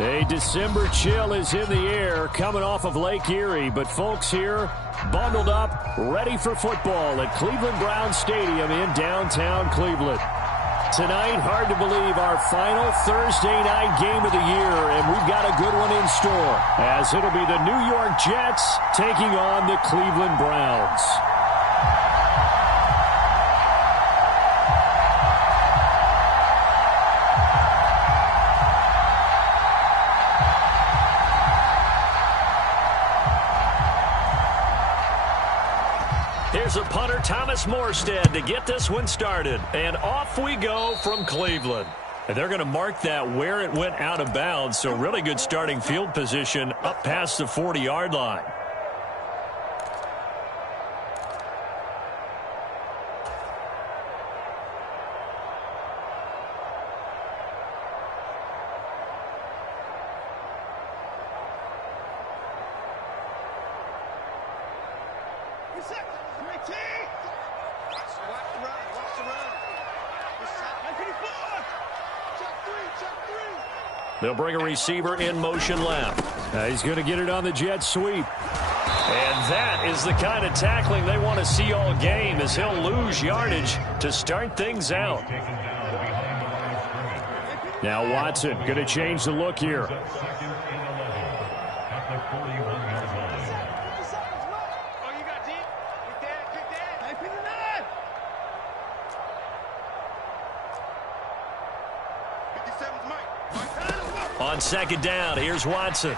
A December chill is in the air coming off of Lake Erie, but folks here bundled up, ready for football at Cleveland Browns Stadium in downtown Cleveland. Tonight, hard to believe, our final Thursday night game of the year, and we've got a good one in store, as it'll be the New York Jets taking on the Cleveland Browns. Here's a punter, Thomas Morstead, to get this one started. And off we go from Cleveland. And they're going to mark that where it went out of bounds, so really good starting field position up past the 40-yard line. They'll bring a receiver in motion left. He's going to get it on the jet sweep. And that is the kind of tackling they want to see all game, as he'll lose yardage to start things out. Now Watson going to change the look here. On second down, here's Watson.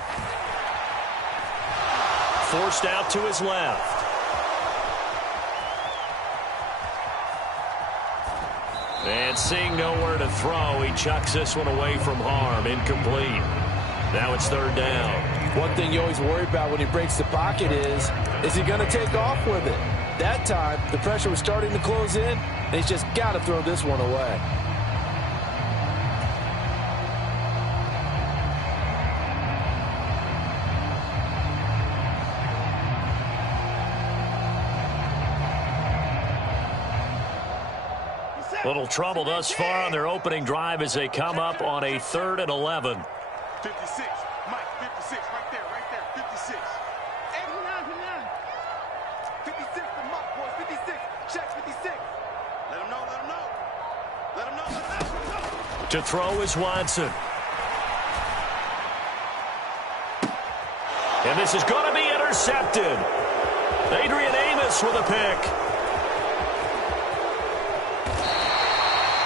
Forced out to his left. And seeing nowhere to throw, he chucks this one away from harm. Incomplete. Now it's third down. One thing you always worry about when he breaks the pocket is he going to take off with it? That time, the pressure was starting to close in, and he's just got to throw this one away. Little trouble thus far on their opening drive as they come up on a 3rd and 11. 56, Mike, 56, right there, 56. 89, 56, the Mike, boys, 56, check 56. Let him know, let him know. Let him know, let him know. To throw is Watson. And this is going to be intercepted. Adrian Amos with a pick.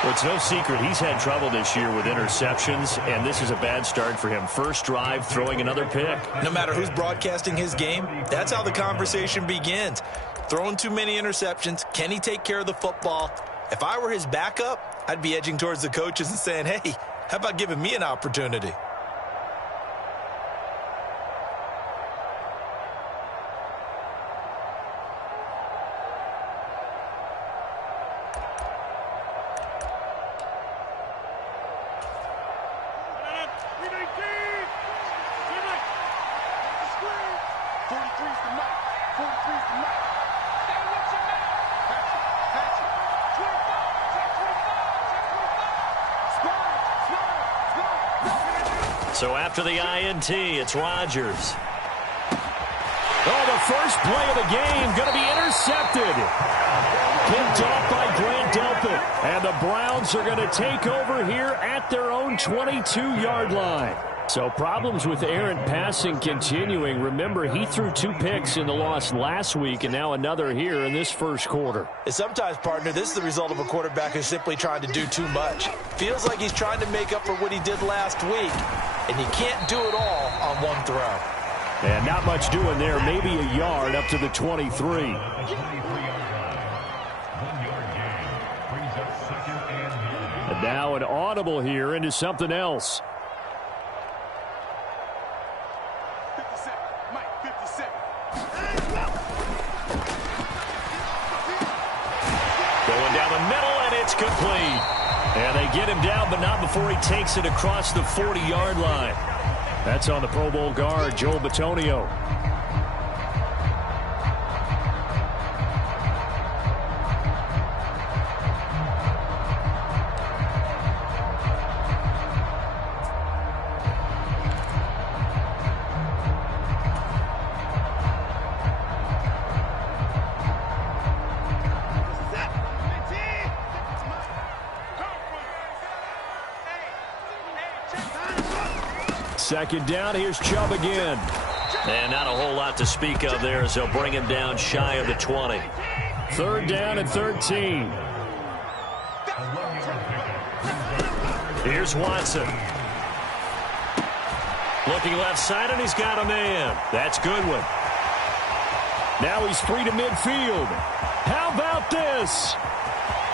Well, it's no secret he's had trouble this year with interceptions, and this is a bad start for him. First drive, throwing another pick. No matter who's broadcasting his game, that's how the conversation begins. Throwing too many interceptions, can he take care of the football? If I were his backup, I'd be edging towards the coaches and saying, hey, how about giving me an opportunity? So after the INT, it's Rodgers. Oh, the first play of the game going to be intercepted. Picked off by Grant Delpit. And the Browns are going to take over here at their own 22-yard line. So problems with errant passing continuing. Remember, he threw 2 picks in the loss last week, and now another here in this first quarter. And sometimes, partner, this is the result of a quarterback who's simply trying to do too much. Feels like he's trying to make up for what he did last week, and he can't do it all on one throw. And not much doing there. Maybe a yard up to the 23. And now an audible here into something else. 57, Mike, 57. Going down the middle, and it's complete. And they get him down, but not before he takes it across the 40-yard line. That's on the Pro Bowl guard, Joel Bitonio. Second down, here's Chubb again. And not a whole lot to speak of there as they'll bring him down shy of the 20. Third down and 13. Here's Watson. Looking left side, and he's got a man. That's Goodwin. Now he's free to midfield. How about this?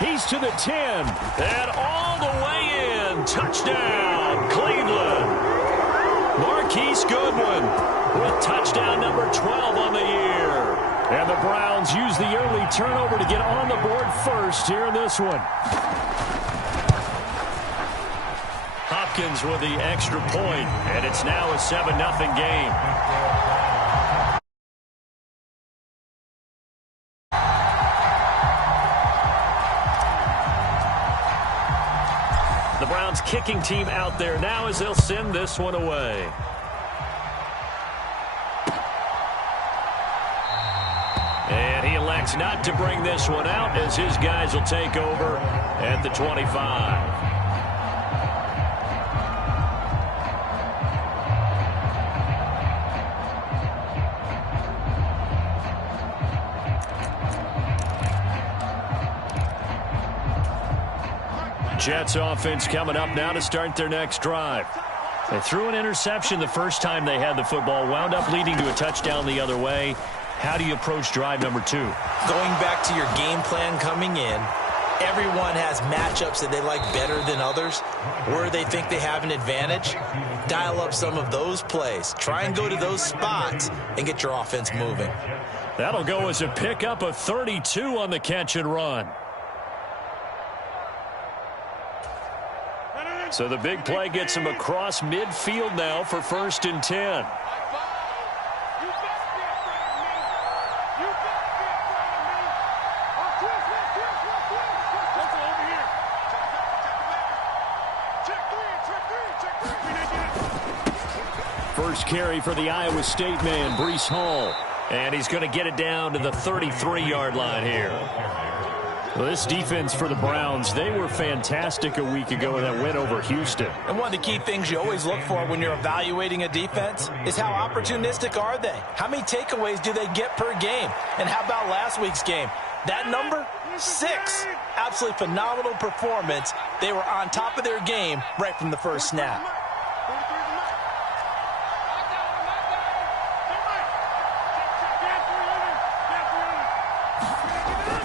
He's to the 10. And all the way in. Touchdown, Cleveland. Marquise Goodwin with touchdown number 12 on the year. And the Browns use the early turnover to get on the board first here in this one. Hopkins with the extra point, and it's now a 7-0 game. The Browns kicking team out there now as they'll send this one away. And he elects not to bring this one out as his guys will take over at the 25. Jets offense coming up now to start their next drive. They threw an interception the first time they had the football, wound up leading to a touchdown the other way. How do you approach drive number 2? Going back to your game plan coming in, everyone has matchups that they like better than others, where they think they have an advantage. Dial up some of those plays. Try and go to those spots and get your offense moving. That'll go as a pickup of 32 on the catch and run. So the big play gets him across midfield now for 1st and 10. First carry for the Iowa State man, Breece Hall. And he's going to get it down to the 33-yard line here. Well, this defense for the Browns, they were fantastic a week ago in that win over Houston. And one of the key things you always look for when you're evaluating a defense is how opportunistic are they? How many takeaways do they get per game? And how about last week's game? That number, 6. Absolutely phenomenal performance. They were on top of their game right from the first snap.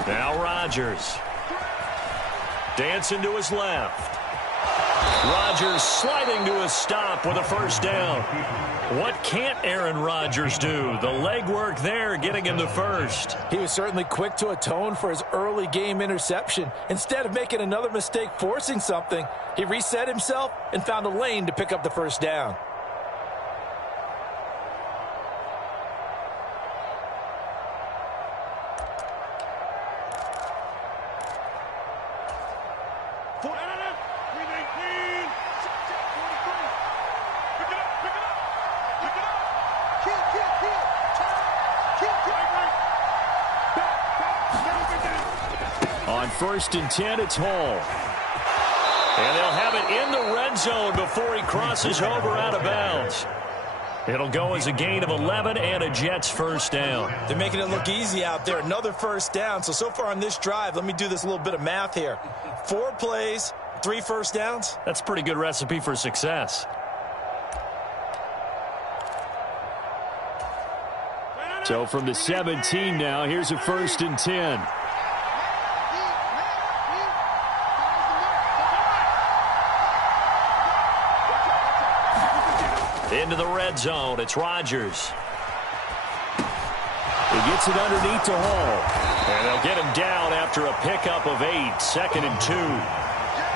Now Rodgers. Dancing to his left. Rodgers sliding to a stop with a first down. What can't Aaron Rodgers do? The legwork there getting him the first. He was certainly quick to atone for his early game interception. Instead of making another mistake forcing something, he reset himself and found a lane to pick up the first down. On 1st and 10, it's Hall. And they'll have it in the red zone before he crosses over out of bounds. It'll go as a gain of 11 and a Jets first down. They're making it look easy out there. Another first down. So far on this drive, let me do this little bit of math here. 4 plays, 3 first downs. That's a pretty good recipe for success. So from the 17 now, here's a 1st and 10. Into the red zone, it's Rodgers. He gets it underneath to Hall. And they'll get him down after a pickup of 8, 2nd and 2.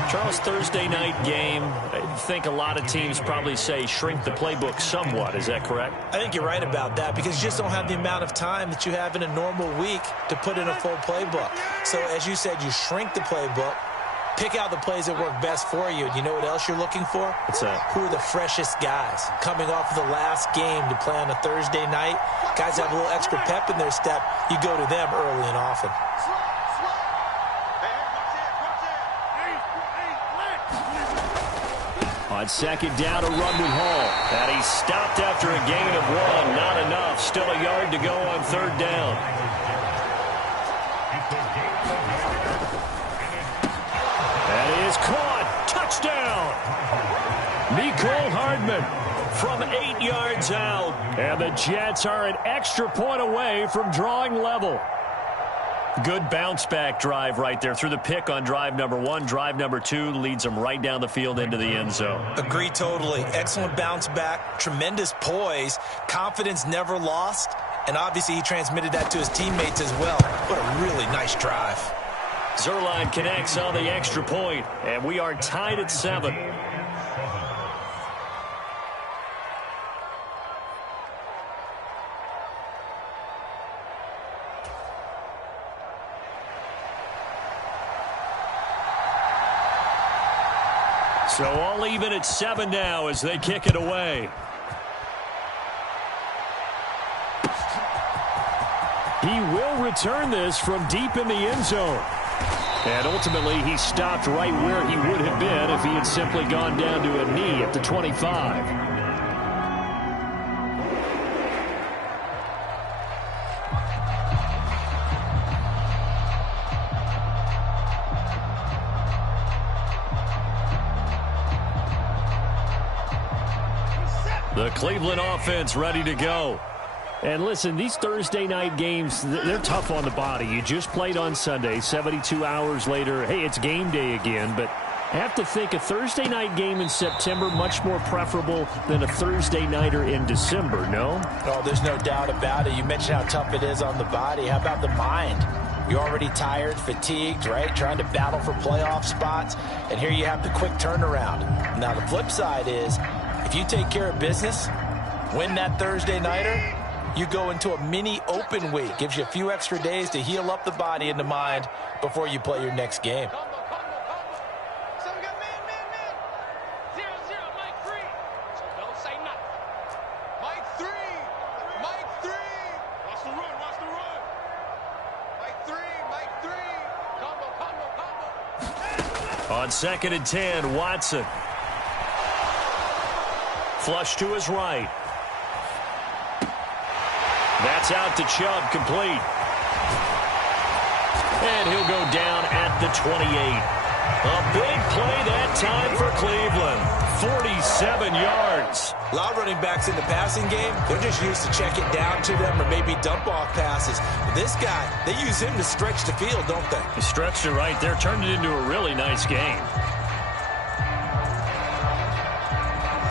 Charles, Thursday night game, I think a lot of teams probably say shrink the playbook somewhat. Is that correct? I think you're right about that because you just don't have the amount of time that you have in a normal week to put in a full playbook. So as you said, you shrink the playbook. Pick out the plays that work best for you. And you know what else you're looking for? What's that? Who are the freshest guys coming off of the last game to play on a Thursday night? Guys have a little extra pep in their step. You go to them early and often. On On second down, a run with Hall. And he stopped after a gain of 1. Not enough. Still a yard to go on third down. That is caught. Touchdown. Mecole Hardman from 8 yards out. And the Jets are an extra point away from drawing level. Good bounce-back drive right there through the pick on drive number 1. Drive number 2 leads them right down the field into the end zone. Agree totally. Excellent bounce-back, tremendous poise, confidence never lost, and obviously he transmitted that to his teammates as well. What a really nice drive. Zuerlein connects on the extra point, and we are tied at 7. So all even at 7 now as they kick it away. He will return this from deep in the end zone. And ultimately, he stopped right where he would have been if he had simply gone down to a knee at the 25. The Cleveland offense ready to go. And listen, these Thursday night games, they're tough on the body. You just played on Sunday, 72 hours later. Hey, it's game day again, but I have to think a Thursday night game in September much more preferable than a Thursday nighter in December, no? Oh, there's no doubt about it. You mentioned how tough it is on the body. How about the mind? You're already tired, fatigued, right? Trying to battle for playoff spots. And here you have the quick turnaround. Now, the flip side is, if you take care of business, win that Thursday nighter, you go into a mini open week. Gives you a few extra days to heal up the body and the mind before you play your next game. So we got man. 0-0, Mike 3. So don't say nothing. Mike 3. Watch the run. Mike 3. Combo. On second and 10, Watson. Flush to his right. That's out to Chubb, complete. And he'll go down at the 28. A big play that time for Cleveland. 47 yards. A lot of running backs in the passing game, they're just used to check it down to them or maybe dump off passes. But this guy, they use him to stretch the field, don't they? He stretched it right there, turned it into a really nice game.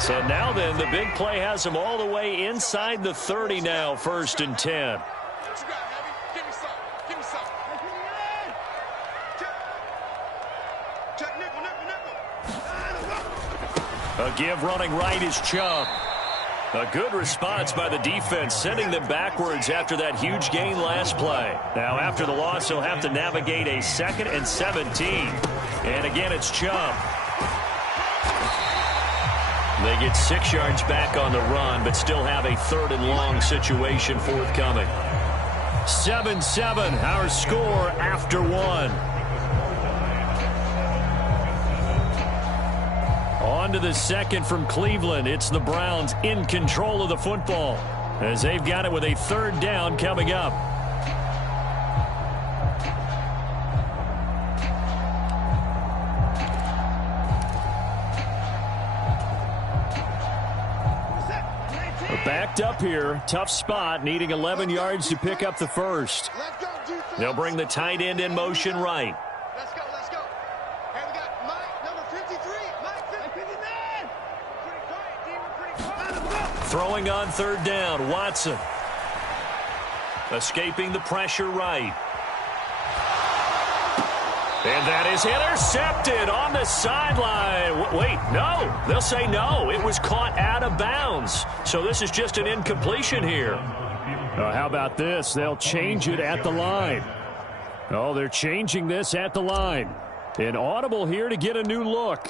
So now then, the big play has him all the way inside the 30 now, 1st and 10. What you got, Heavy? Give me some. Check nickel. A give running right is Chubb. A good response by the defense, sending them backwards after that huge gain last play. Now, after the loss, he'll have to navigate a 2nd and 17. And again, it's Chubb. They get 6 yards back on the run, but still have a 3rd and long situation forthcoming. 7-7, our score after 1. On to the second from Cleveland. It's the Browns in control of the football as they've got it with a 3rd down coming up. Backed up here, tough spot, needing 11 yards to pick up the first. Let's go, defense. They'll bring the tight end in motion right. Let's go. Hey, we got Mike, number 53. Mike 59. Pretty quiet, team. We're pretty quiet. Throwing on 3rd down, Watson. Escaping the pressure right. And that is intercepted on the sideline. Wait, no. They'll say no. It was caught out of bounds. So this is just an incompletion here. How about this? They'll change it at the line. Oh, they're changing this at the line. An audible here to get a new look.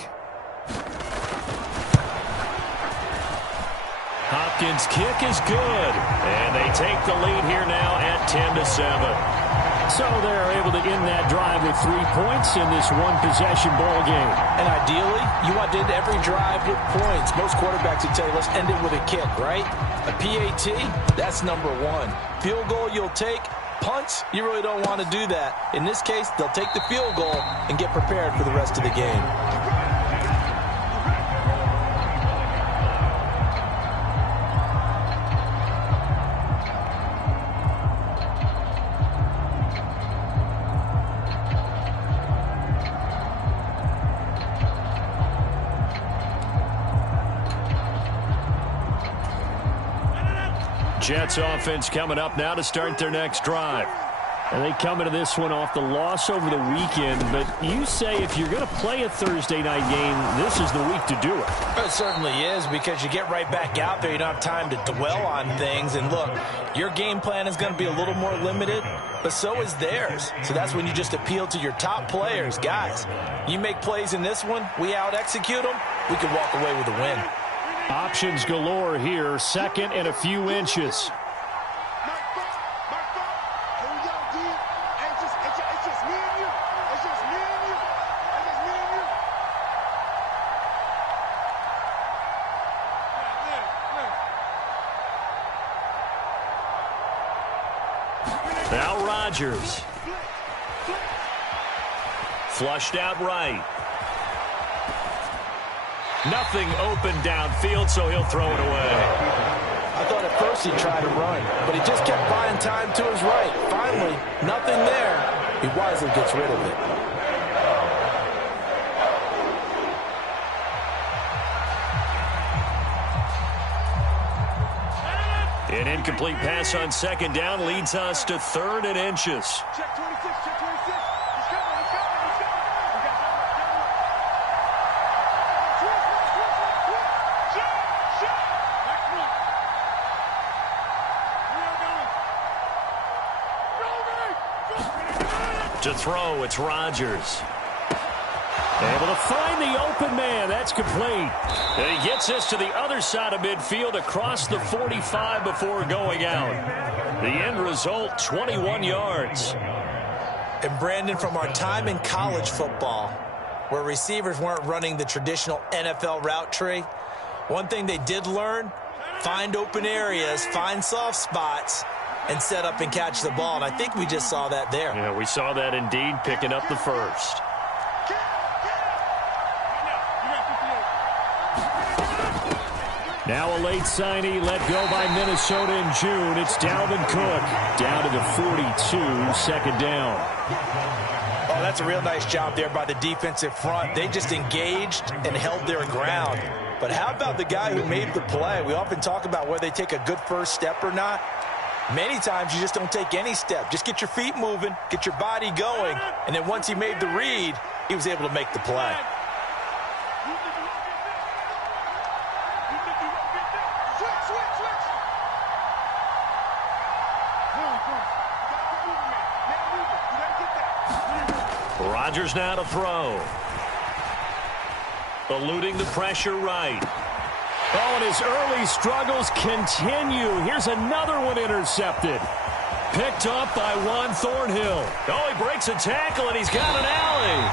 Hopkins' kick is good. And they take the lead here now at 10-7. So they're able to end that drive with 3 points in this one-possession ball game. And ideally, you want to end every drive with points. Most quarterbacks would tell you, let's end it with a kick, right? A PAT, that's number one. Field goal you'll take. Punts, you really don't want to do that. In this case, they'll take the field goal and get prepared for the rest of the game. Jets offense coming up now to start their next drive. And they come into this one off the loss over the weekend. But you say if you're going to play a Thursday night game, this is the week to do it. It certainly is, because you get right back out there. You don't have time to dwell on things. And look, your game plan is going to be a little more limited, but so is theirs. So that's when you just appeal to your top players. Guys, you make plays in this one, we out-execute them, we can walk away with a win. Options galore here, second and a few inches. Now Rodgers. Flushed out right. Nothing open downfield, so he'll throw it away. I thought at first he'd try to run, but he just kept buying time to his right. Finally, nothing there. He wisely gets rid of it. An incomplete pass on second down leads us to third and inches. Check 26, check 26. He's coming, he's coming, he's coming. To throw, it's Rodgers. Able to find the open man. That's complete. And he gets this to the other side of midfield across the 45 before going out. The end result, 21 yards. And Brandon, from our time in college football, where receivers weren't running the traditional NFL route tree, one thing they did learn, find open areas, find soft spots, and set up and catch the ball. And I think we just saw that there. Yeah, we saw that indeed, picking up the first. Now a late signee let go by Minnesota in June. It's Dalvin Cook down to the 42, second down. Oh, that's a real nice job there by the defensive front. They just engaged and held their ground. But how about the guy who made the play? We often talk about whether they take a good first step or not. Many times you just don't take any step. Just get your feet moving, get your body going, and then once he made the read, he was able to make the play. Rodgers now to throw. Eluding the pressure right. Oh, and his early struggles continue. Here's another one intercepted. Picked up by Juan Thornhill. Oh, he breaks a tackle, and he's got an alley.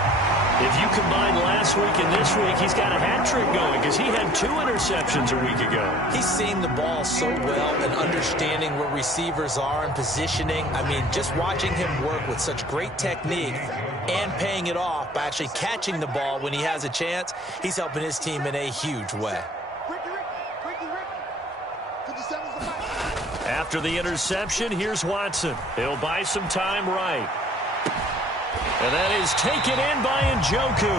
If you combine last week and this week, he's got a hat trick going because he had 2 interceptions a week ago. He's seeing the ball so well and understanding where receivers are and positioning. I mean, just watching him work with such great technique and paying it off by actually catching the ball when he has a chance, he's helping his team in a huge way. After the interception, here's Watson. He'll buy some time right. And that is taken in by Njoku.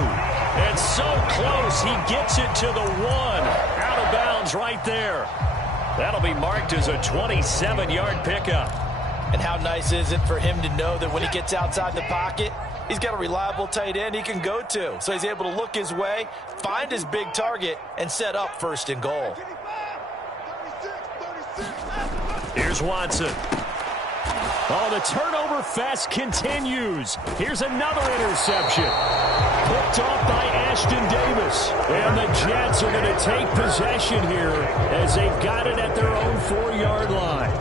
And so close, he gets it to the 1. Out of bounds right there. That'll be marked as a 27-yard pickup. And how nice is it for him to know that when he gets outside the pocket, he's got a reliable tight end he can go to. So he's able to look his way, find his big target, and set up first and goal. Here's Watson. Oh, the turnover fest continues. Here's another interception. Picked off by Ashton Davis. And the Jets are going to take possession here as they've got it at their own 4-yard line.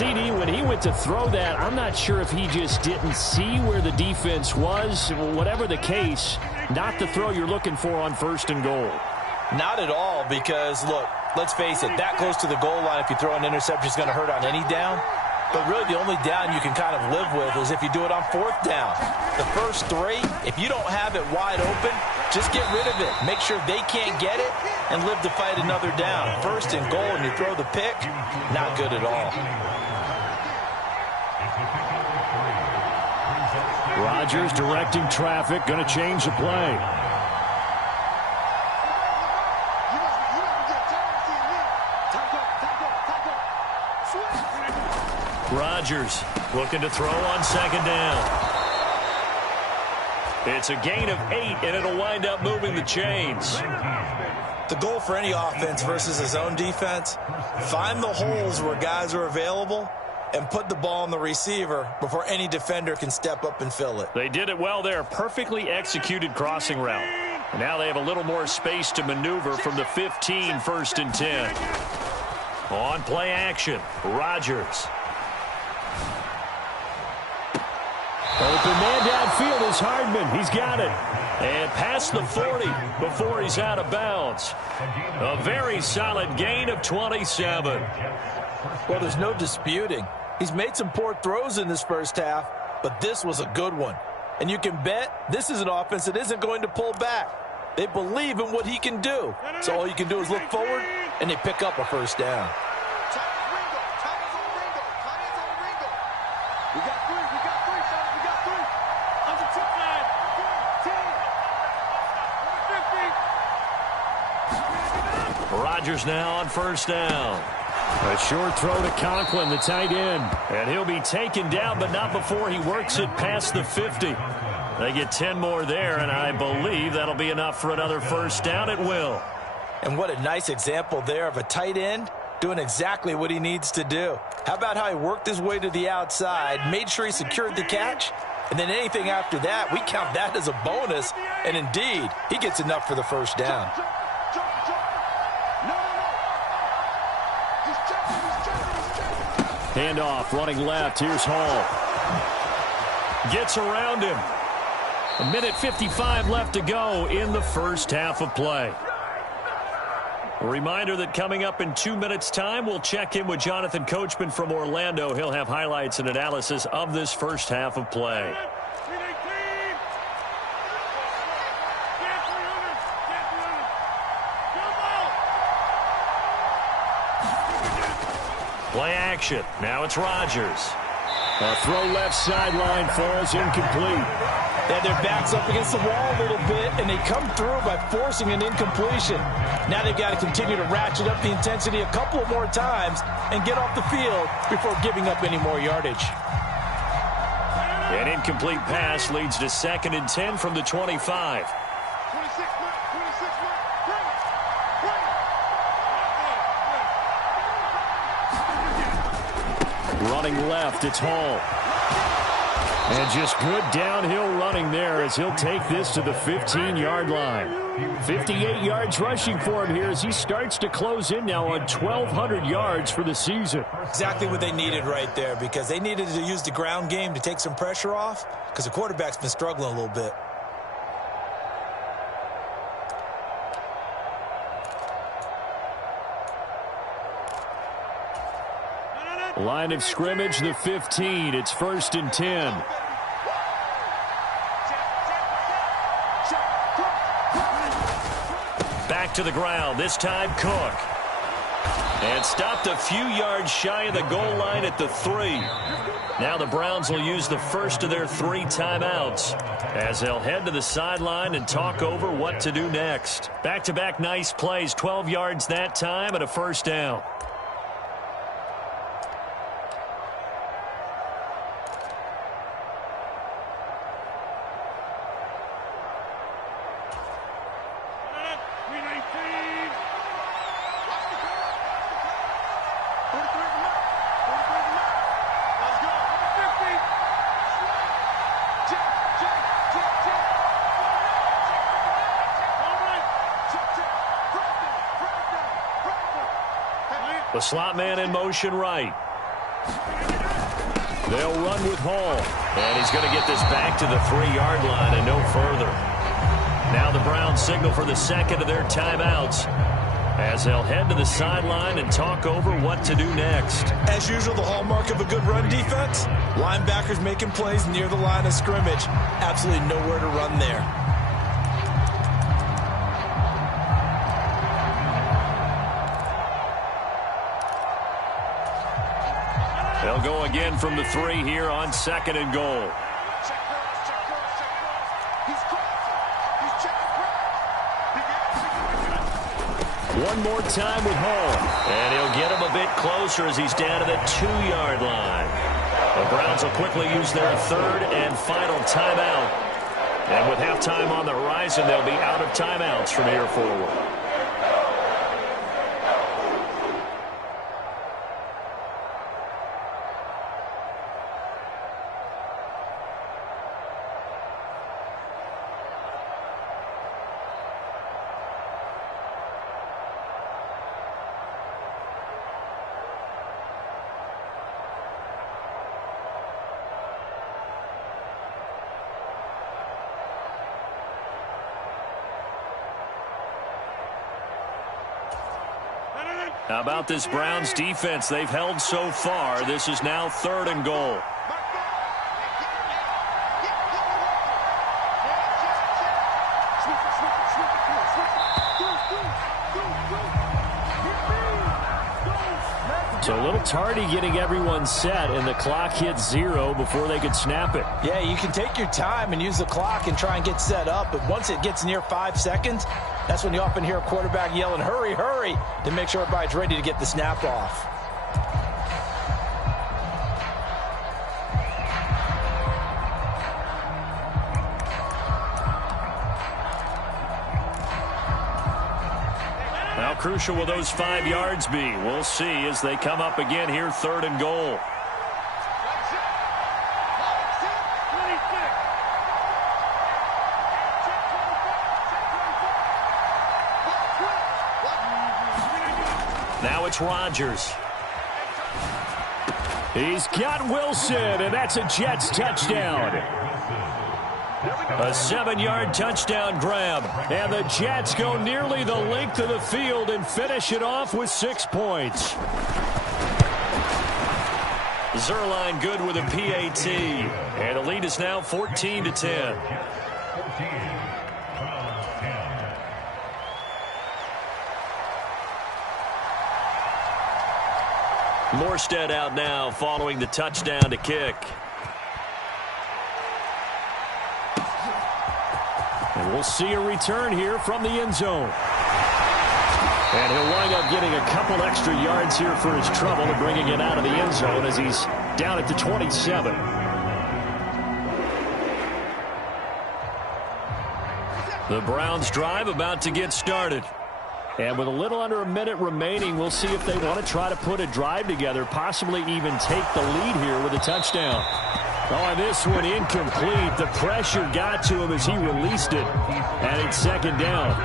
CD, when he went to throw that, I'm not sure if he just didn't see where the defense was. Whatever the case, not the throw you're looking for on 1st and goal. Not at all, because, look, let's face it, that close to the goal line, if you throw an interception, is going to hurt on any down. But really, the only down you can kind of live with is if you do it on 4th down. The first 3, if you don't have it wide open, just get rid of it. Make sure they can't get it and live to fight another down. 1st and goal, and you throw the pick, not good at all. Rodgers directing traffic, going to change the play. Rodgers looking to throw on 2nd down. It's a gain of 8, and it'll wind up moving the chains. The goal for any offense versus his own defense, find the holes where guys are available and put the ball on the receiver before any defender can step up and fill it. They did it well there. Perfectly executed crossing route. And now they have a little more space to maneuver from the 15, 1st and 10. On play action, Rodgers. Open man downfield is Hardman. He's got it. And past the 40 before he's out of bounds. A very solid gain of 27. Well, there's no disputing. He's made some poor throws in this first half, but this was a good one. And you can bet this is an offense that isn't going to pull back. They believe in what he can do. So all you can do is look forward, and they pick up a 1st down. Rodgers now on 1st down. A short throw to Conklin, the tight end. And he'll be taken down, but not before he works it past the 50. They get 10 more there, and I believe that'll be enough for another 1st down. It will. And what a nice example there of a tight end doing exactly what he needs to do. How about how he worked his way to the outside, made sure he secured the catch, and then anything after that, we count that as a bonus. And indeed, he gets enough for the 1st down. Handoff, running left. Here's Hall. Gets around him. 1:55 left to go in the first half of play. A reminder that coming up in 2 minutes' time, we'll check in with Jonathan Coachman from Orlando. He'll have highlights and analysis of this first half of play. Play action. Now it's Rodgers. A throw left sideline falls incomplete. They had their backs up against the wall a little bit, and they come through by forcing an incompletion. Now they've got to continue to ratchet up the intensity a couple of more times and get off the field before giving up any more yardage. An incomplete pass leads to 2nd and 10 from the 25. Running left, it's Hall. And just good downhill running there as he'll take this to the 15-yard line. 58 yards rushing for him here as he starts to close in now on 1,200 yards for the season. Exactly what they needed right there, because they needed to use the ground game to take some pressure off, because the quarterback's been struggling a little bit. Line of scrimmage, the 15. It's 1st and 10. Back to the ground, this time Cook. And stopped a few yards shy of the goal line at the 3. Now the Browns will use the first of their 3 timeouts as they'll head to the sideline and talk over what to do next. Back-to-back nice plays, 12 yards that time and a 1st down. The slot man in motion right. They'll run with Hall. And he's going to get this back to the 3-yard line and no further. Now the Browns signal for the second of their timeouts as they'll head to the sideline and talk over what to do next. As usual, the hallmark of a good run defense, linebackers making plays near the line of scrimmage. Absolutely nowhere to run there. They'll go again from the 3 here on 2nd and goal. One more time with Hall. And he'll get him a bit closer as he's down to the 2-yard line. The Browns will quickly use their 3rd and final timeout. And with halftime on the horizon, they'll be out of timeouts from here forward. How about this Browns defense they've held so far? This is now 3rd and goal. So a little tardy getting everyone set, and the clock hits 0 before they could snap it. Yeah, you can take your time and use the clock and try and get set up, but once it gets near 5 seconds, that's when you often hear a quarterback yelling, hurry, hurry, to make sure everybody's ready to get the snap off. How crucial will those 5 yards be? We'll see as they come up again here, 3rd and goal. Now it's Rodgers. He's got Wilson, and that's a Jets touchdown. A 7-yard touchdown grab, and the Jets go nearly the length of the field and finish it off with 6 points. Zerline good with a PAT, and the lead is now 14-10. Morstead out now following the touchdown to kick. And we'll see a return here from the end zone. And he'll wind up getting a couple extra yards here for his trouble and bringing it out of the end zone as he's down at the 27. The Browns drive about to get started. And with a little under a minute remaining, we'll see if they want to try to put a drive together, possibly even take the lead here with a touchdown. Oh, and this one incomplete. The pressure got to him as he released it. And it's 2nd down.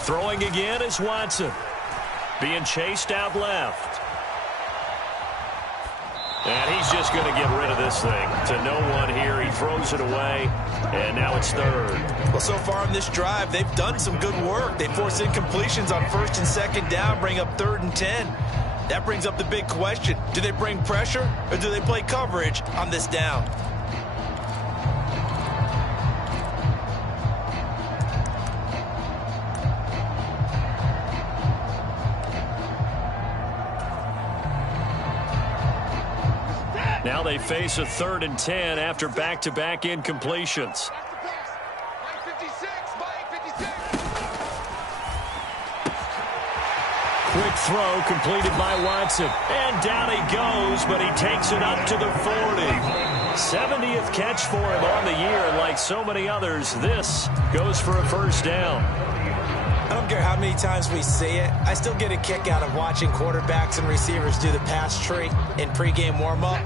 Throwing again is Watson. Being chased out left. And he's just going to get rid of this thing to no one here. He throws it away, and now it's 3rd. Well, so far in this drive, they've done some good work. They force incompletions on 1st and 2nd down, bring up 3rd and 10. That brings up the big question. Do they bring pressure, or do they play coverage on this down? Now they face a 3rd and 10 after back-to-back incompletions. Quick throw completed by Watson. And down he goes, but he takes it up to the 40. 70th catch for him on the year, and like so many others, this goes for a 1st down. And I'm care how many times we see it. I still get a kick out of watching quarterbacks and receivers do the pass tree in pregame warm-up.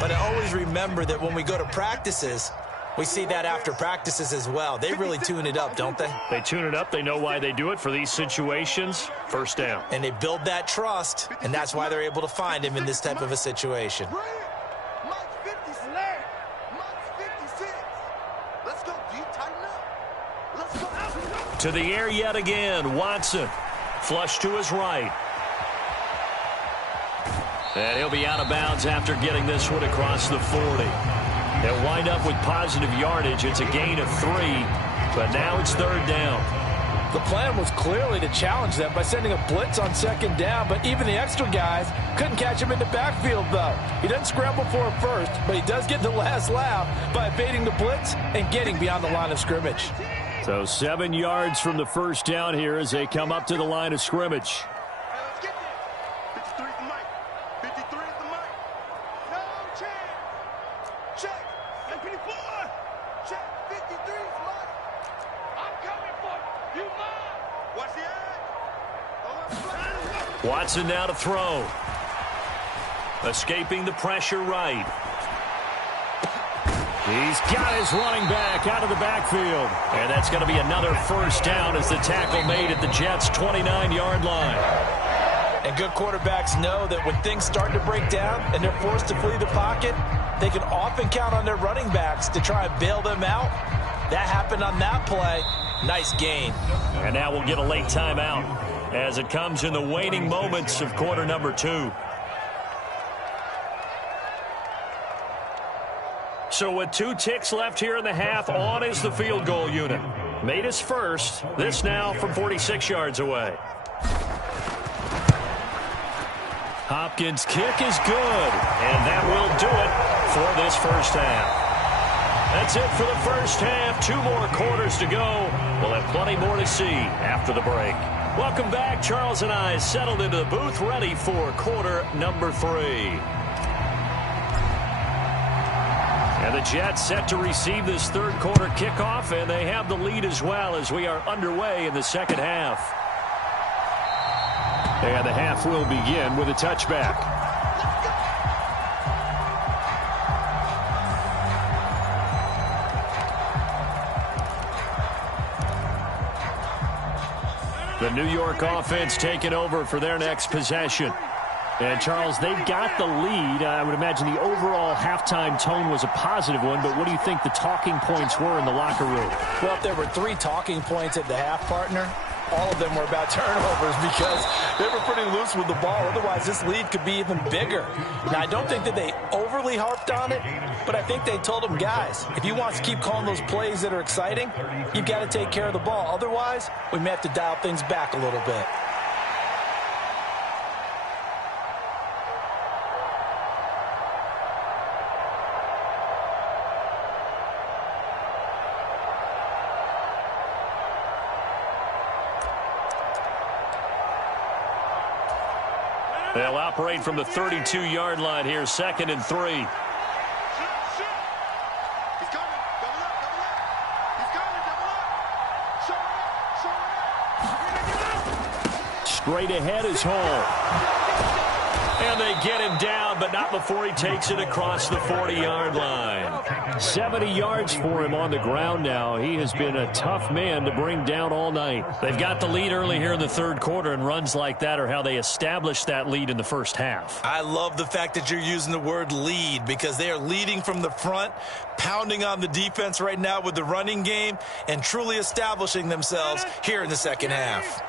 But I always remember that when we go to practices, we see that after practices as well. They really tune it up, don't they? They tune it up. They know why they do it for these situations. First down. And they build that trust, and that's why they're able to find him in this type of a situation. To the air yet again. Watson. Flush to his right. And he'll be out of bounds after getting this one across the 40. They'll wind up with positive yardage. It's a gain of 3, but now it's third down. The plan was clearly to challenge them by sending a blitz on second down, but even the extra guys couldn't catch him in the backfield, though. He doesn't scramble for a first, but he does get the last laugh by evading the blitz and getting beyond the line of scrimmage. So 7 yards from the first down here as they come up to the line of scrimmage. Let's get there. 53 is the mic. 53 is the mic. No chance. Check. 54. Check. 53 is the mic. I'm coming for you. You mine. Watch the eye. Watson now to throw. Escaping the pressure right. He's got his running back out of the backfield. And that's going to be another first down as the tackle made at the Jets' 29-yard line. And good quarterbacks know that when things start to break down and they're forced to flee the pocket, they can often count on their running backs to try and bail them out. That happened on that play. Nice gain. And now we'll get a late timeout as it comes in the waning moments of quarter number 2. So with 2 ticks left here in the half, on is the field goal unit. Made his first. This now from 46 yards away. Hopkins' kick is good, and that will do it for this first half. That's it for the first half. 2 more quarters to go. We'll have plenty more to see after the break. Welcome back. Charles and I settled into the booth, ready for quarter number 3. And the Jets set to receive this third quarter kickoff, and they have the lead as well as we are underway in the second half. And the half will begin with a touchback. The New York offense taking over for their next possession. And, Charles, they've got the lead. I would imagine the overall halftime tone was a positive one, but what do you think the talking points were in the locker room? Well, if there were 3 talking points at the half, partner, all of them were about turnovers because they were pretty loose with the ball. Otherwise, this lead could be even bigger. Now, I don't think that they overly harped on it, but I think they told them, guys, if you want to keep calling those plays that are exciting, you've got to take care of the ball. Otherwise, we may have to dial things back a little bit. They'll operate from the 32-yard line here, 2nd and 3. He's coming. Double up. Double up. He's coming. Double up. Show it up. Straight ahead is Hall. And they get him down, but not before he takes it across the 40-yard line. 70 yards for him on the ground now. He has been a tough man to bring down all night. They've got the lead early here in the third quarter, and runs like that are how they established that lead in the first half. I love the fact that you're using the word lead because they are leading from the front, pounding on the defense right now with the running game, and truly establishing themselves here in the second half.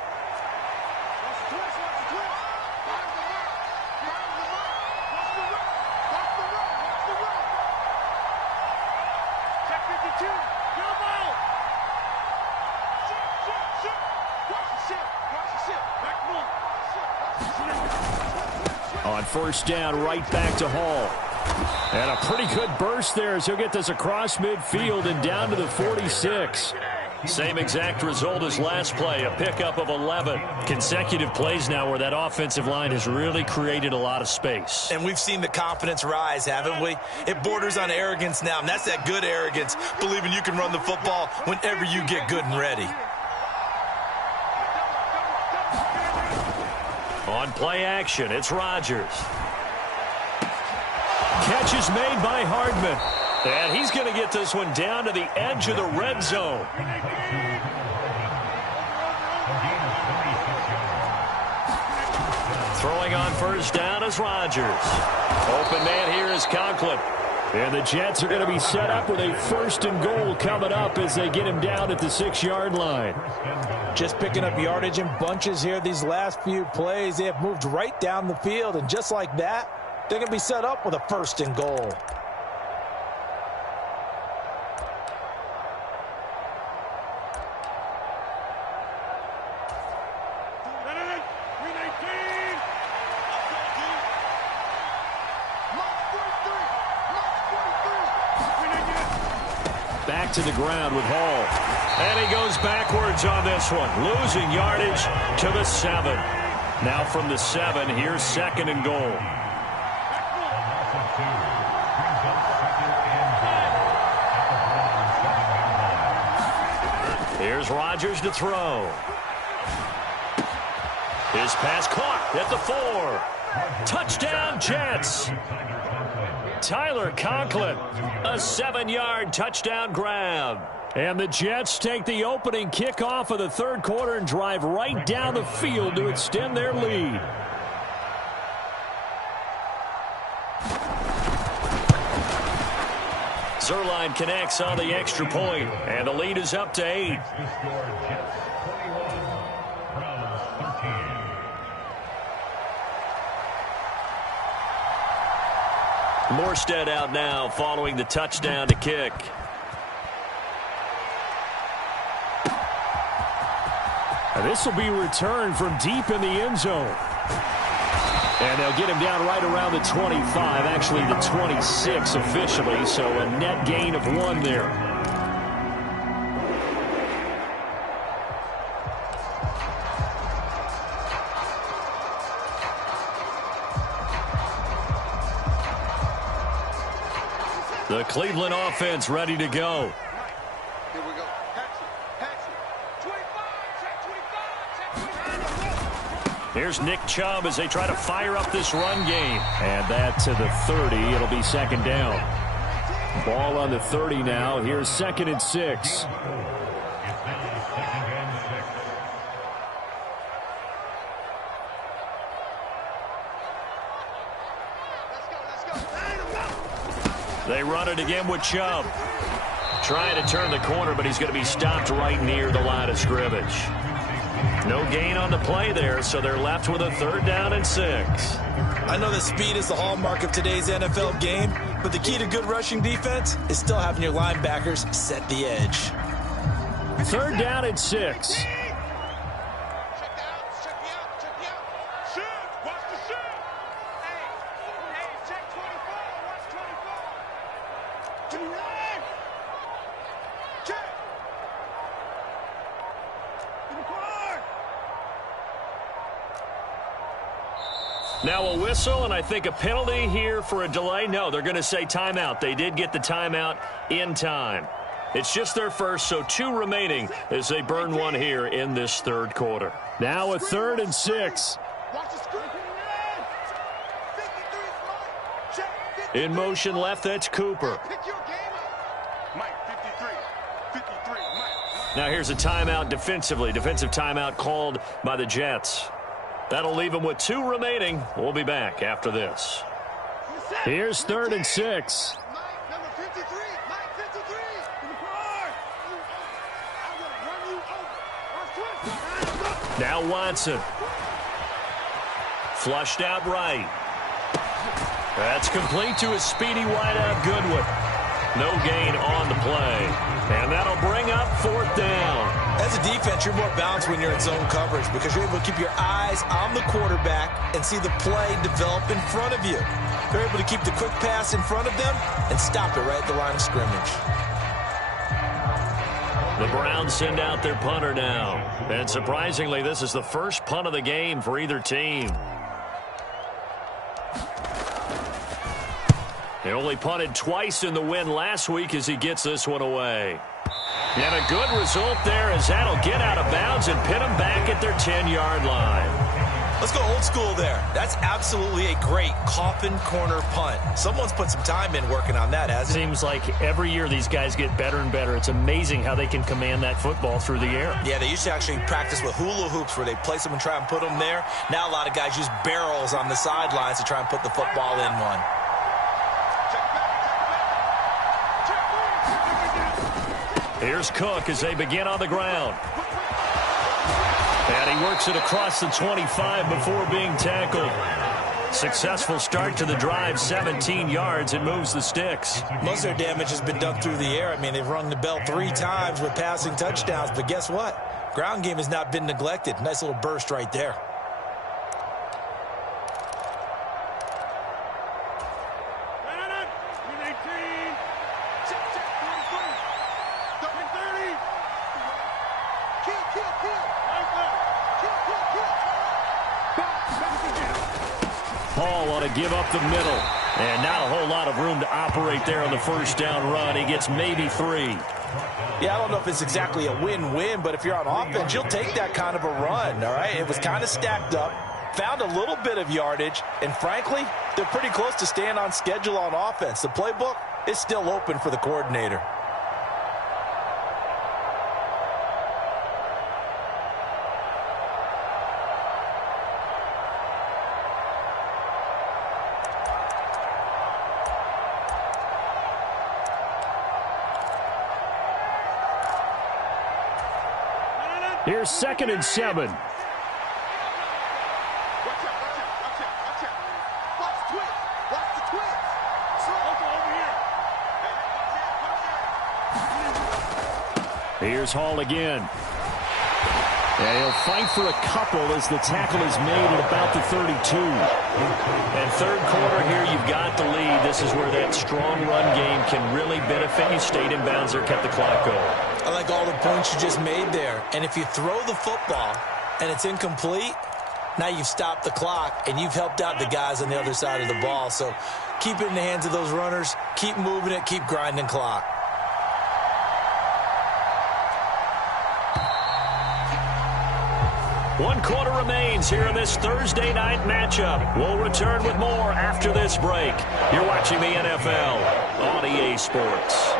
On first down, right back to Hall. And a pretty good burst there as he'll get this across midfield and down to the 46. Same exact result as last play, a pickup of 11. Consecutive plays now where that offensive line has really created a lot of space. And we've seen the confidence rise, haven't we? It borders on arrogance now, and that's that good arrogance, believing you can run the football whenever you get good and ready. On play action, it's Rodgers. Catch is made by Hardman. And he's going to get this one down to the edge of the red zone. Throwing on first down is Rodgers. Open man here is Conklin. And the Jets are going to be set up with a 1st and goal coming up as they get him down at the 6-yard line. Just picking up yardage in bunches here these last few plays. They have moved right down the field, and just like that, they're going to be set up with a 1st and goal. Back to the ground with Hall. And he goes backwards on this one, losing yardage to the 7. Now from the 7, here's 2nd and goal. Here's Rodgers to throw. His pass caught at the 4. Touchdown, Jets. Tyler Conklin, a 7-yard touchdown grab. And the Jets take the opening kickoff of the 3rd quarter and drive right down the field to extend their lead. Zerline connects on the extra point, and the lead is up to 8. Morstead out now following the touchdown to kick. And this will be returned from deep in the end zone. And they'll get him down right around the 25, actually the 26 officially, so a net gain of 1 there. The Cleveland offense ready to go. Here we go. Pass it. 25. Here's Nick Chubb as they try to fire up this run game. And that to the 30. It'll be 2nd down. Ball on the 30 now. Here's 2nd and 6. They run it again with Chubb. Trying to turn the corner, but he's going to be stopped right near the line of scrimmage. No gain on the play there, so they're left with a 3rd down and 6. I know that speed is the hallmark of today's NFL game, but the key to good rushing defense is still having your linebackers set the edge. 3rd down and 6. Now a whistle, and I think a penalty here for a delay. No, they're going to say timeout. They did get the timeout in time. It's just their first, so 2 remaining as they burn 1 here in this 3rd quarter. Now a 3rd and 6. In motion left, that's Cooper. Now here's a timeout defensively. Defensive timeout called by the Jets. That'll leave them with 2 remaining. We'll be back after this. Here's 3rd and 6. Now Watson. Flushed out right. That's complete to a speedy wideout Goodwin. No gain on the play. And that'll bring up 4th down. As a defense, you're more balanced when you're in zone coverage because you're able to keep your eyes on the quarterback and see the play develop in front of you. They're able to keep the quick pass in front of them and stop it right at the line of scrimmage. The Browns send out their punter now. And surprisingly, this is the first punt of the game for either team. He only punted twice in the win last week as he gets this one away. And a good result there as that'll get out of bounds and pin them back at their 10-yard line. Let's go old school there. That's absolutely a great coffin corner punt. Someone's put some time in working on that, hasn't it? Seems like every year these guys get better and better. It's amazing how they can command that football through the air. Yeah, they used to actually practice with hula hoops where they place them and try and put them there. Now a lot of guys use barrels on the sidelines to try and put the football in one. Here's Cook as they begin on the ground. And he works it across the 25 before being tackled. Successful start to the drive, 17 yards, and moves the sticks. Most of their damage has been done through the air. I mean, they've rung the bell 3 times with passing touchdowns, but guess what? Ground game has not been neglected. Nice little burst right there. Hall on a give up the middle. And not a whole lot of room to operate there on the first down run. He gets maybe 3. Yeah, I don't know if it's exactly a win-win, but if you're on offense, you'll take that kind of a run, all right? It was kind of stacked up, found a little bit of yardage, and frankly, they're pretty close to staying on schedule on offense. The playbook is still open for the coordinator. Here's 2nd and 7. Watch out, watch out. Watch the twist. Watch the twist. Over here. Here's Hall again. And he'll fight for a couple as the tackle is made at about the 32. And third quarter here, you've got the lead. This is where that strong run game can really benefit you. Stayed in bounds there, kept the clock going. I like all the points you just made there. And if you throw the football and it's incomplete, now you've stopped the clock and you've helped out the guys on the other side of the ball. So keep it in the hands of those runners. Keep moving it. Keep grinding clock. One quarter remains here in this Thursday night matchup. We'll return with more after this break. You're watching the NFL on EA Sports.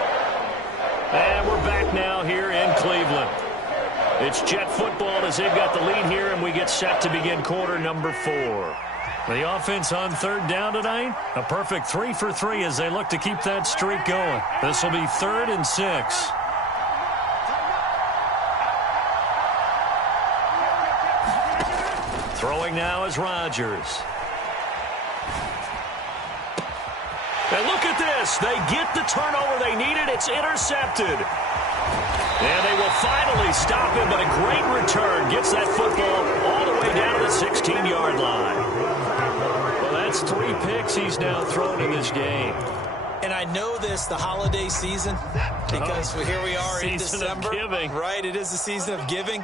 And we're back now here in Cleveland. It's Jet football as they've got the lead here, and we get set to begin quarter number 4. The offense on third down tonight, a perfect 3 for 3 as they look to keep that streak going. This will be 3rd and 6. Throwing now is Rodgers. And look at this. They get the turnover they needed. It's intercepted. And they will finally stop him, but a great return. Gets that football all the way down to the 16-yard line. Well, that's 3 picks he's now thrown in this game. And I know this, the holiday season, because here we are in December. Giving. Right, it is the season of giving.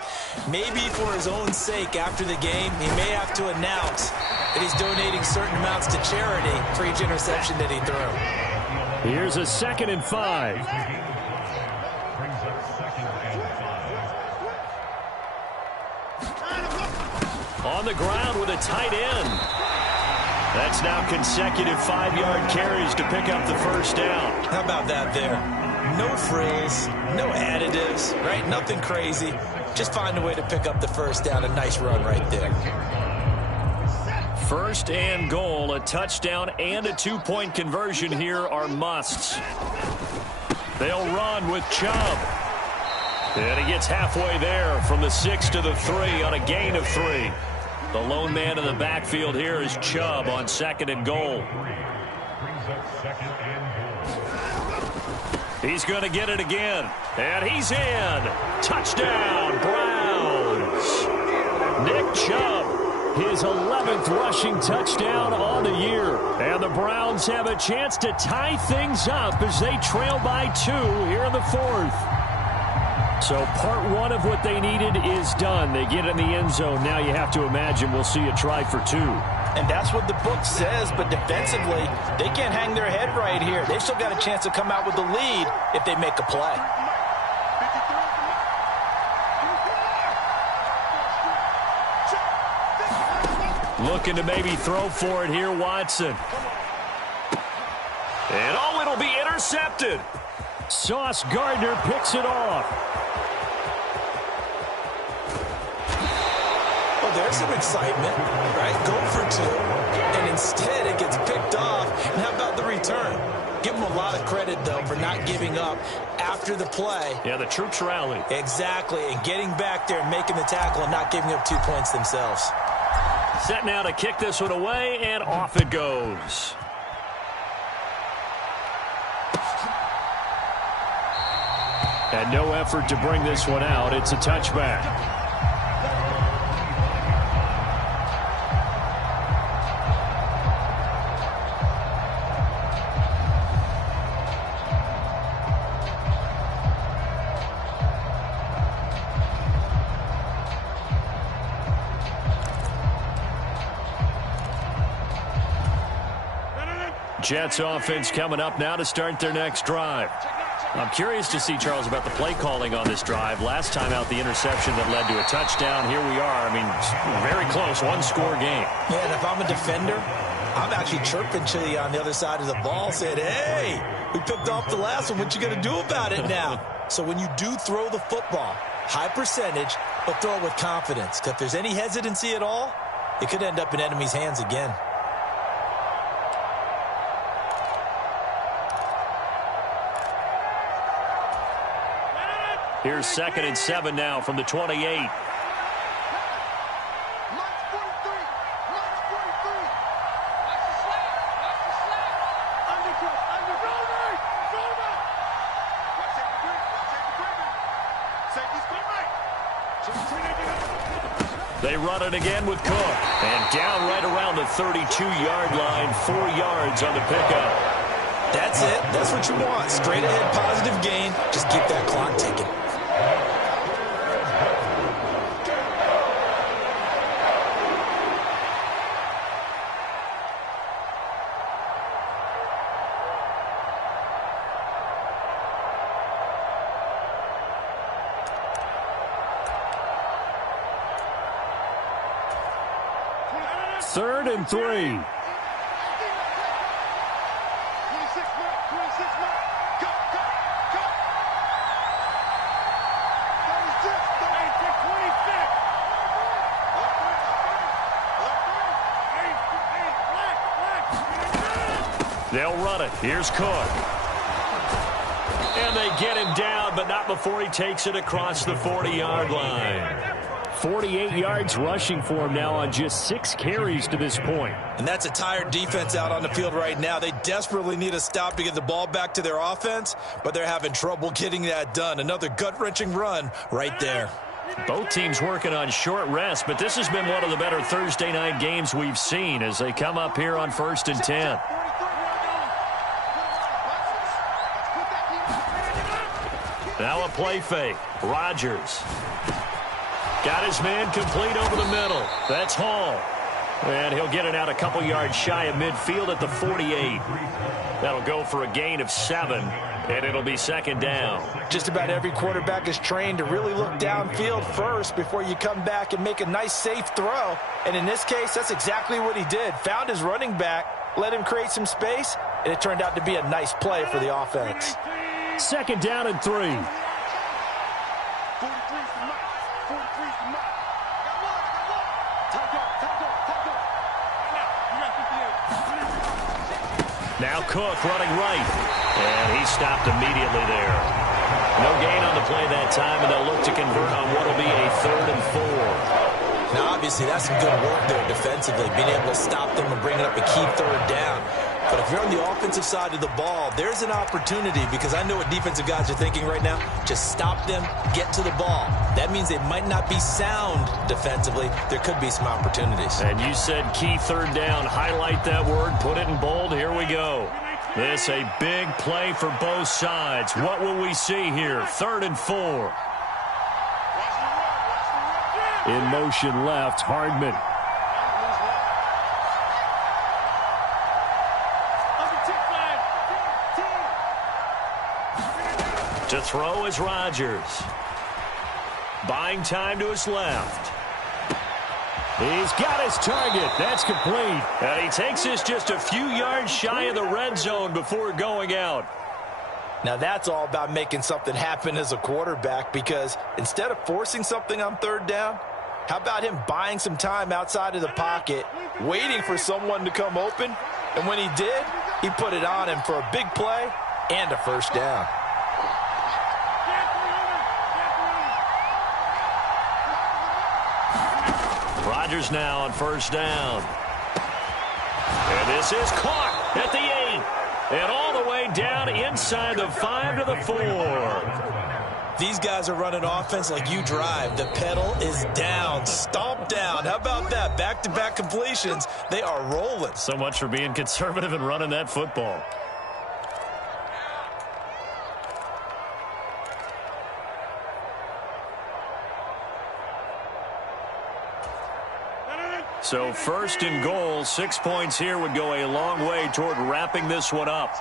Maybe for his own sake after the game, he may have to announce that he's donating certain amounts to charity for each interception that he threw. Here's a 2nd and 5. On the ground with a tight end. That's now consecutive 5-yard carries to pick up the first down. How about that there? No frills, no additives, right? Nothing crazy. Just find a way to pick up the first down. A nice run right there. 1st and goal, a touchdown and a 2-point conversion here are musts. They'll run with Chubb. And he gets halfway there from the 6 to the 3 on a gain of 3. The lone man in the backfield here is Chubb on 2nd and goal. He's going to get it again. And he's in. Touchdown, Browns. Nick Chubb, his 11th rushing touchdown on the year. And the Browns have a chance to tie things up as they trail by 2 here in the 4th. So part 1 of what they needed is done. They get in the end zone. Now you have to imagine we'll see a try for 2. And that's what the book says, but defensively, they can't hang their head right here. They've still got a chance to come out with the lead if they make a play. Looking to maybe throw for it here, Watson. And oh, it'll be intercepted. Sauce Gardner picks it off. Well, there's some excitement, right? Go for two, and instead it gets picked off. And how about the return? Give him a lot of credit, though, for not giving up after the play. Yeah, the troops rallied. Exactly, and getting back there and making the tackle and not giving up 2 points themselves. Set now to kick this one away, and off it goes. And no effort to bring this one out. It's a touchback. Jets offense coming up now to start their next drive. I'm curious to see, Charles, about the play calling on this drive. Last time out, the interception that led to a touchdown. Here we are. I mean, very close, one-score game. Yeah, and if I'm a defender, I'm actually chirping to you on the other side of the ball, saying, hey, we picked off the last one. What you going to do about it now? So when you do throw the football, high percentage, but throw it with confidence. Because if there's any hesitancy at all, it could end up in enemy's hands again. Here's 2nd and 7 now from the 28. March 43. March 43. Undercut. Shoulder. Watch it, Safety's coming. They run it again with Cook. And down right around the 32-yard line, 4 yards on the pickup. That's it. That's what you want. Straight ahead, positive gain. Just keep that clock ticking. Third and 3. 26 mark. Go. 36, 26. They'll run it. Here's Cook. And they get him down, but not before he takes it across the 40-yard line. 48 yards rushing for him now on just 6 carries to this point. And that's a tired defense out on the field right now. They desperately need a stop to get the ball back to their offense, but they're having trouble getting that done. Another gut-wrenching run right there. Both teams working on short rest, but this has been one of the better Thursday night games we've seen as they come up here on 1st and 10. Now a play fake. Rodgers. Got his man complete over the middle. That's Hall. And he'll get it out a couple yards shy of midfield at the 48. That'll go for a gain of 7, and it'll be 2nd down. Just about every quarterback is trained to really look downfield first before you come back and make a nice, safe throw. And in this case, that's exactly what he did. Found his running back, let him create some space, and it turned out to be a nice play for the offense. 2nd down and 3. Now Cook running right. And he stopped immediately there. No gain on the play that time, and they'll look to convert on what will be a 3rd and 4. Now, obviously, that's some good work there defensively, being able to stop them and bring it up a key 3rd down. But if you're on the offensive side of the ball, there's an opportunity, because I know what defensive guys are thinking right now. Just stop them, get to the ball. That means they might not be sound defensively. There could be some opportunities. And you said key 3rd down. Highlight that word. Put it in bold. Here we go. This a big play for both sides. What will we see here? 3rd and 4. In motion left, Hardman. To throw is Rodgers. Buying time to his left. He's got his target. That's complete. And he takes this just a few yards shy of the red zone before going out. Now that's all about making something happen as a quarterback, because instead of forcing something on third down, how about him buying some time outside of the pocket, waiting for someone to come open, and when he did, he put it on him for a big play and a first down. Rodgers now on first down. And this is caught at the 8. And all the way down inside the 5 to the 4. These guys are running offense like you drive. The pedal is down, stomp down. How about that? Back-to-back completions. They are rolling. So much for being conservative and running that football. So first and goal, 6 points here would go a long way toward wrapping this one up.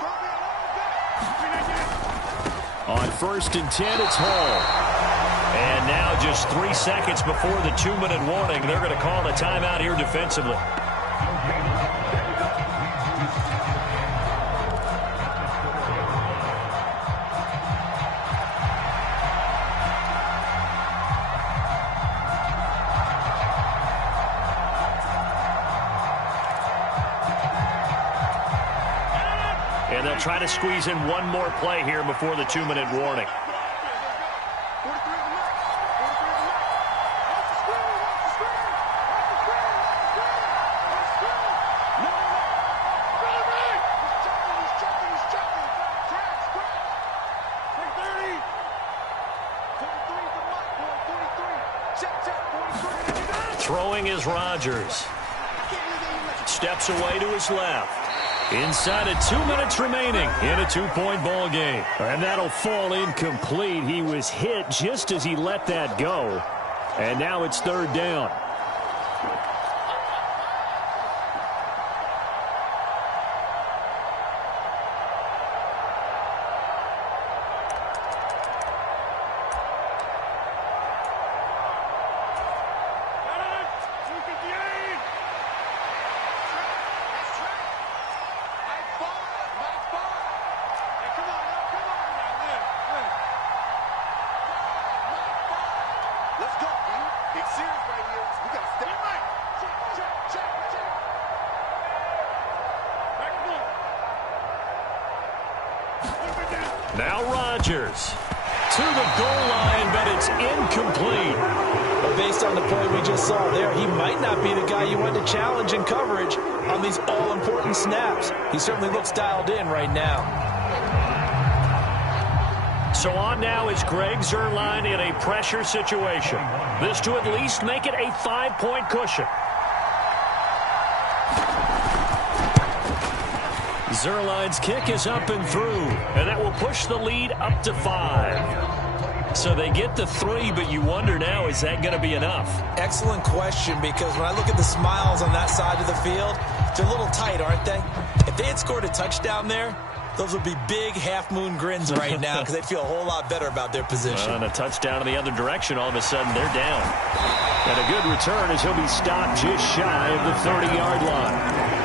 On first and 10, it's Hall. And now just 3 seconds before the 2-minute warning, they're going to call a timeout here defensively. And they'll try to squeeze in one more play here before the 2-minute warning. Throwing is Rodgers. Steps away to his left. Inside of 2 minutes remaining in a 2-point ball game. And that'll fall incomplete. He was hit just as he let that go. And now it's third down. Now Rodgers to the goal line, but it's incomplete. But based on the play we just saw there, he might not be the guy you want to challenge in coverage on these all-important snaps. He certainly looks dialed in right now. So on now is Greg Zuerlein in a pressure situation. This to at least make it a 5-point cushion. Zuerlein's kick is up and through, and that will push the lead up to 5. So they get the 3, but you wonder now, is that going to be enough? Excellent question, because when I look at the smiles on that side of the field, they're a little tight, aren't they? If they had scored a touchdown there, those would be big half-moon grins right now, because they'd feel a whole lot better about their position. And a touchdown in the other direction, all of a sudden they're down. And a good return as he'll be stopped just shy of the 30-yard line.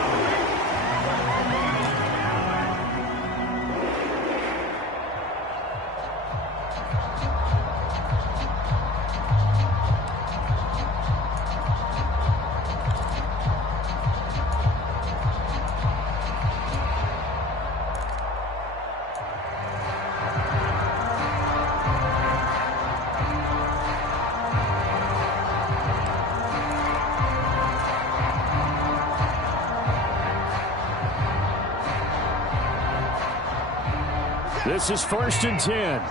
This is first and 10.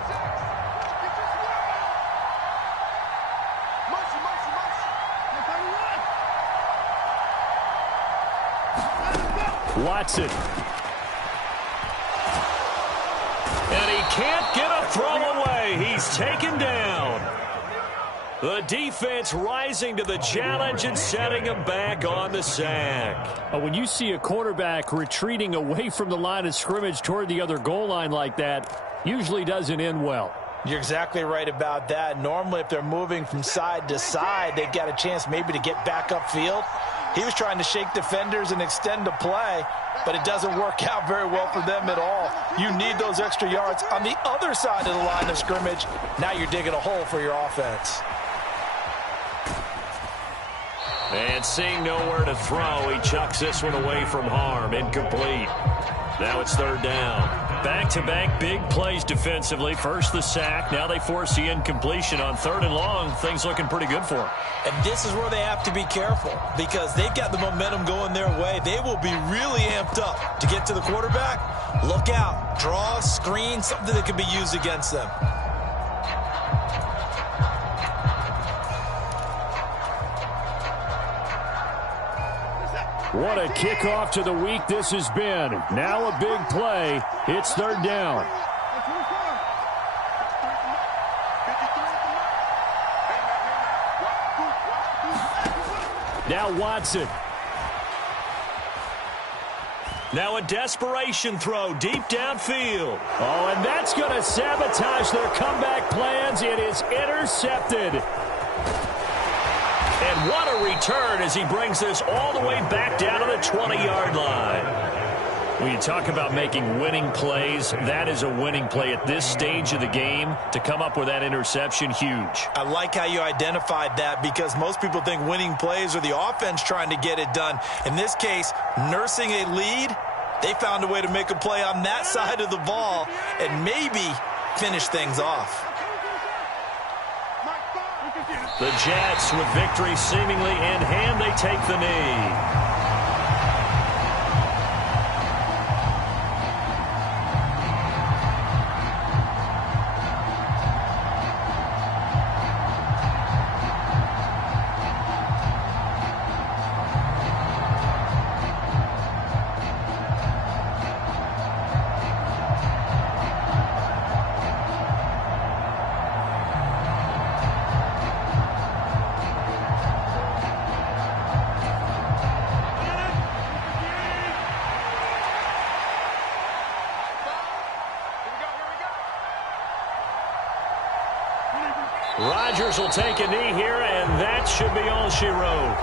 Watson. And he can't get a throw away. He's taken down. The defense rising to the challenge and setting him back on the sack. When you see a quarterback retreating away from the line of scrimmage toward the other goal line like that, usually doesn't end well. You're exactly right about that. Normally, if they're moving from side to side, they've got a chance maybe to get back upfield. He was trying to shake defenders and extend the play, but it doesn't work out very well for them at all. You need those extra yards on the other side of the line of scrimmage. Now you're digging a hole for your offense. And seeing nowhere to throw, he chucks this one away from harm. Incomplete. Now it's third down. Back-to-back big plays defensively. First the sack. Now they force the incompletion on third and long. Things looking pretty good for them. And this is where they have to be careful because they've got the momentum going their way. They will be really amped up to get to the quarterback. Look out. Draw, screen, something that can be used against them. What a kickoff to the week this has been. Now a big play. It's third down. Now Watson. Now a desperation throw deep downfield. Oh, and that's going to sabotage their comeback plans. It is intercepted. And what a return as he brings this all the way back down to the 20-yard line. When you talk about making winning plays, that is a winning play at this stage of the game. To come up with that interception, huge. I like how you identified that because most people think winning plays are the offense trying to get it done. In this case, nursing a lead, they found a way to make a play on that side of the ball and maybe finish things off. The Jets, with victory seemingly in hand, they take the knee. Rodgers will take a knee here, and that should be all she wrote.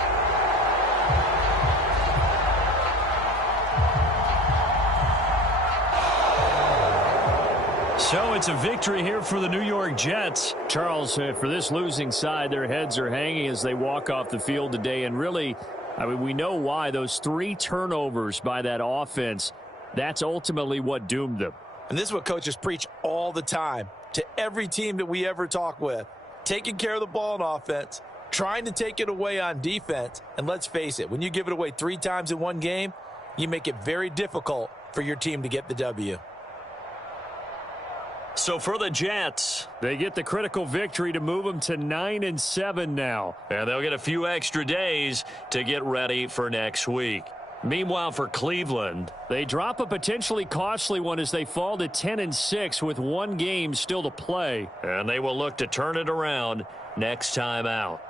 So it's a victory here for the New York Jets. Charles, for this losing side, their heads are hanging as they walk off the field today. And really, I mean, we know why. Those 3 turnovers by that offense, that's ultimately what doomed them. And this is what coaches preach all the time to every team that we ever talk with. Taking care of the ball on offense, trying to take it away on defense. And let's face it, when you give it away 3 times in one game, you make it very difficult for your team to get the W. So for the Jets, they get the critical victory to move them to 9-7 now. And they'll get a few extra days to get ready for next week. Meanwhile, for Cleveland, they drop a potentially costly one as they fall to 10-6 with 1 game still to play. And they will look to turn it around next time out.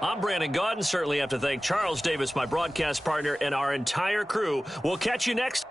I'm Brandon Gaudin. Certainly have to thank Charles Davis, my broadcast partner, and our entire crew. We'll catch you next